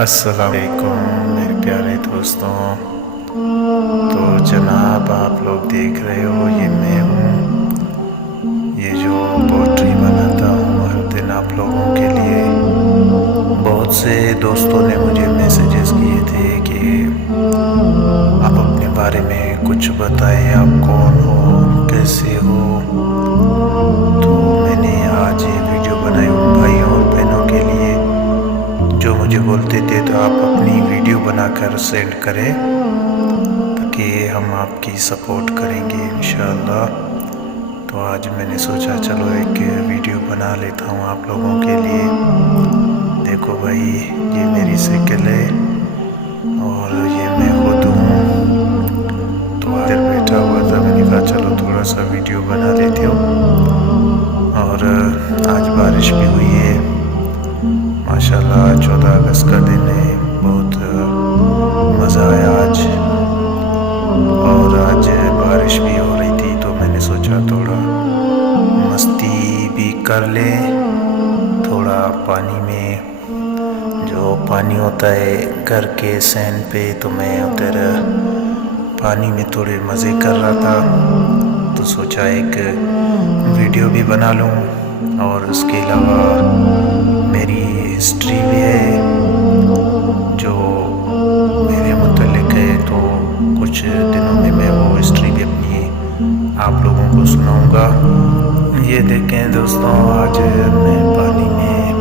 السلام علیکم میرے پیارے دوستوں. تو جناب آپ لوگ دیکھ رہے ہو یہ میں ہوں، یہ جو پوٹری بناتا ہوں ہر دن آپ لوگوں کے لیے. بہت سے دوستوں نے مجھے میسیجز کیے تھے کہ آپ اپنے بارے میں کچھ بتائیں، آپ کون ہو، کیسے ہو. تو میں نے آج یہ ویڈیو بنائی ہوں بھائیوں اور بہنوں کے لیے جو مجھے بولتے تھے تو آپ اپنی ویڈیو بنا کر سینڈ کریں تاکہ ہم آپ کی سپورٹ کریں گے انشاءاللہ. تو آج میں نے سوچا چلو ایک ویڈیو بنا لیتا ہوں آپ لوگوں کے لیے. دیکھو بھائی یہ میری سائیکل ہے اور یہ میں خود ہوں. تو ادھر بیٹھا ہوا تھا، میں نے کہا چلو تھوڑا سا ویڈیو بنا لیتے ہو. اور آج بارش بھی ہوئی ہے ماشاءاللہ. 14 اگست کا دن ہے، بہت مزہ آیا آج. اور آج بارش بھی ہو رہی تھی تو میں نے سوچا تھوڑا مستی بھی کر لیں. تھوڑا پانی میں جو پانی ہوتا ہے گھر کے سین پہ، تو میں ادھر پانی میں تھوڑے مزے کر رہا تھا تو سوچا ایک ویڈیو بھی بنا لوں. اور اس کے علاوہ میری ہسٹری بھی ہے جو میرے متعلق ہے، تو کچھ دنوں میں وہ ہسٹری بھی اپنی آپ لوگوں کو سناؤں گا. یہ دیکھیں دوستوں، آج میں پانی میں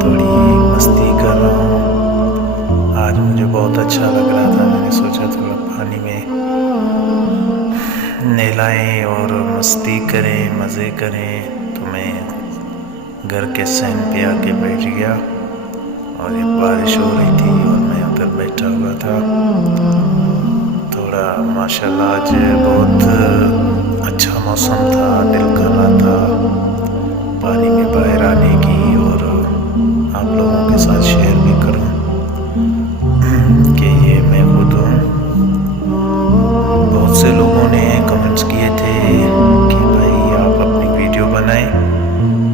تھوڑی مستی کر رہا ہوں. آج مجھے بہت اچھا لگ رہا تھا، میں نے سوچا تھوڑا پانی میں نہلائیں اور مستی کریں، مزے کریں. تو میں گھر کے سین پہ آ کے بیٹھ گیا اور ایک بارش ہو رہی تھی اور میں ادھر بیٹھا ہوا تھا. تھوڑا ماشاءاللہ آج بہت اچھا موسم تھا، دل کر رہا تھا پانی میں باہر آنے کی اور آپ لوگوں کے ساتھ شیئر بھی کروں کہ یہ میں خود ہوں. بہت سے لوگوں نے کمنٹس کیے تھے کہ بھائی آپ اپنی ویڈیو بنائیں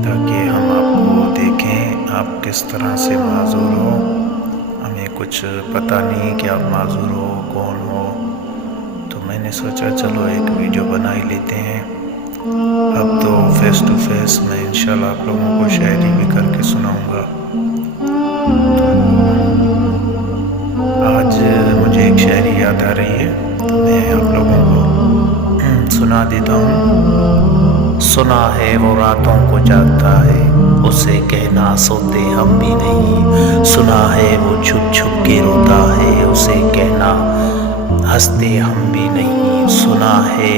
تاکہ ہم آپ کو دیکھیں آپ کس طرح سے معذور ہو. ہمیں کچھ پتہ نہیں کہ آپ معذور ہو، کون ہو. تو میں نے سوچا چلو ایک ویڈیو بنا ہی لیتے ہیں. اب تو فیس ٹو فیس میں انشاءاللہ آپ لوگوں کو شاعری بھی کر کے سناؤں گا. تو آج مجھے ایک شاعری یاد آ رہی ہے تو میں آپ لوگوں کو سنا دیتا ہوں. سنا ہے وہ راتوں کو جاگتا ہے، اسے کہنا سوتے ہم بھی نہیں. سنا ہے وہ چھپ چھپ کے روتا ہے، اسے کہنا ہنستے ہم بھی نہیں. سنا ہے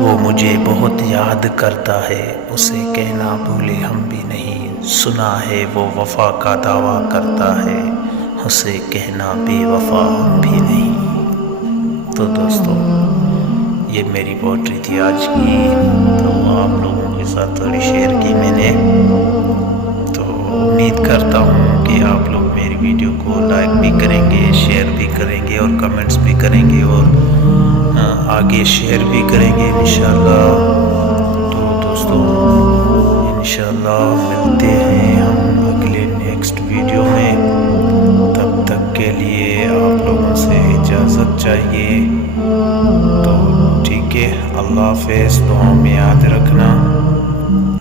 وہ مجھے بہت یاد کرتا ہے، اسے کہنا بھولے ہم بھی نہیں. سنا ہے وہ وفا کا دعویٰ کرتا ہے، اسے کہنا بے وفا ہم بھی نہیں. تو دوستو یہ میری پوٹری تھی آج کی، تو آپ لوگوں کے ساتھ تھوڑی شیئر کی میں نے. تو امید کرتا ہوں کہ آپ لوگ میری ویڈیو کو لائک بھی کریں گے، شیئر بھی کریں گے اور کمنٹس بھی کریں گے اور آگے شیئر بھی کریں گے انشاءاللہ. تو دوستو انشاءاللہ ملتے ہیں ہم اگلے نیکسٹ ویڈیو میں. تب تک کے لیے آپ لوگوں سے اجازت چاہیے. تو ٹھیک ہے، اللہ حافظ. دعاؤں میں یاد رکھ